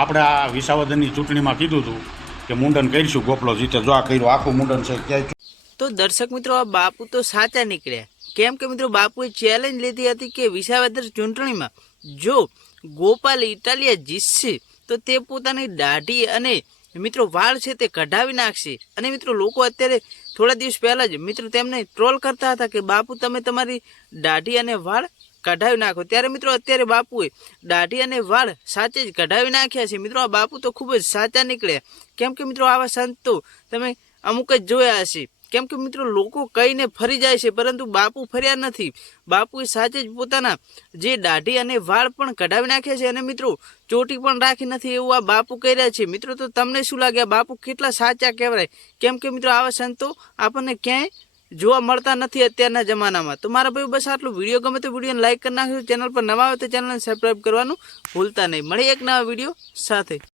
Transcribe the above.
આપણે આ વિસાવદરની ચૂંટણીમાં કીધું હતું કે મુંડન કરીશું, ગોપલો જીતે. જો આ કર્યું, આખું મુંડન છે. ક્યાંય તો દર્શક મિત્રો, આ બાપુ તો સાચા નીકળ્યા. કેમ કે મિત્રો, બાપુએ ચેલેન્જ લીધી હતી કે વિસાવદર ચૂંટણીમાં જો ગોપાલ ઇટાલિયા જીતશે તો તે પોતાની દાઢી અને મિત્રો વાળ છે તે કઢાવી નાખશે. અને મિત્રો, લોકો અત્યારે થોડા દિવસ પહેલા જ મિત્રો તેમને ટ્રોલ કરતા હતા કે બાપુ તમે તમારી દાઢી અને વાળ કઢાવી નાખો. ત્યારે મિત્રો અત્યારે બાપુએ દાઢી અને વાળ સાચે જ કઢાવી નાખ્યા છે. મિત્રો, આ બાપુ તો ખૂબ જ સાચા નીકળ્યા. કેમ કે મિત્રો, આવા સંતો તમે અમુક જ જોયા હશે. કેમ કે મિત્રો, લોકો કહીને ફરી જાય છે, પરંતુ બાપુ ફર્યા નથી. બાપુએ સાચે જ પોતાના જે દાઢી અને વાળ પણ કઢાવી નાખ્યા છે અને મિત્રો ચોટી પણ રાખી નથી, એવું આ બાપુ કહી રહ્યા છે. મિત્રો, તો તમને શું લાગે, આ બાપુ કેટલા સાચા કહેવાય? કેમ કે મિત્રો, આવા સંતો આપણને ક્યાંય જોવા મળતા નથી અત્યારના જમાનામાં. તો મારા ભાઈ બસ આટલું. વિડીયો ગમે તો વિડીયોને લાઈક કરી નાખજો. ચેનલ પર નવા આવે તો ચેનલને સબસ્ક્રાઈબ કરવાનું ભૂલતા નહીં. મળીએ એક નવા વિડીયો સાથે.